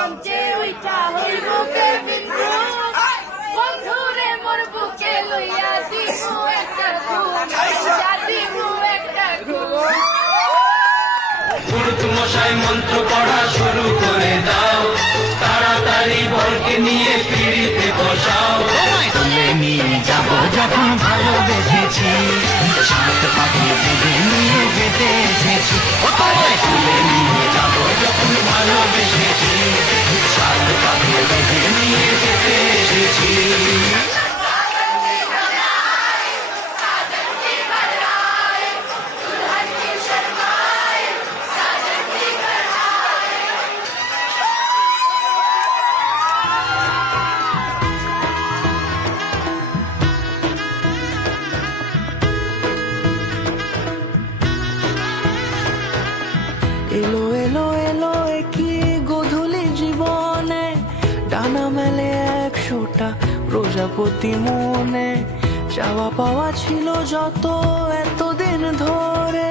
মঞ্চে উইঠা হইব কে বিন্দু বন্ধুরে মোর বুকে লইয়া দিমু একটা ঘুম দিমু একটা ঘুম। গুরুত্ব মশাই মন্ত্র পড়া শুরু করে দাও, তাড়াতাড়ি বরকে নিয়ে পিড়িতে বসাও। তুলে নিয়ে যাব যখন ভালোবেসেছি, সাত পাখি বেঁধে নিয়ে যেতে এসেছি। তুলে নিয়ে যাব যখন ভালোবেসেছি, সাত পাখি বেঁধে নিয়ে যেতে এসেছি। এলো এলো এলো কি গোধূলি জীবনে, ডানা মেলে 100টা প্রজাপতি মনে। চাওয়া পাওয়া ছিল যত এতদিন ধরে,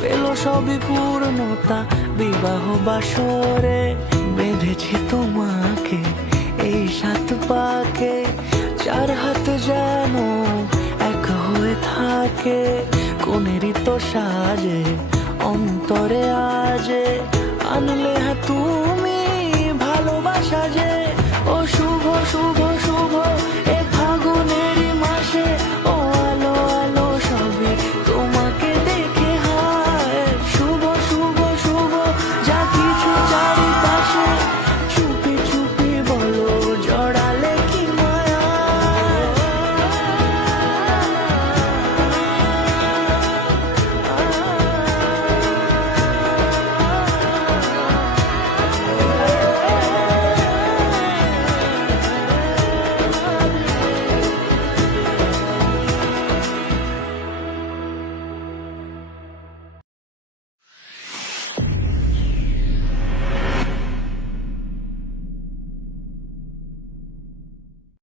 পেল সবই পূর্ণতা বিবাহ বাসরে। বেঁধেছি তোমাকে এই 7 পাকে, 4 হাত যেন এক হয়ে থাকে। কোনেরই তো সাজে অন্তরে আজে, আনলে তুমি ভালোবাসা যে। ও শুভ শুভ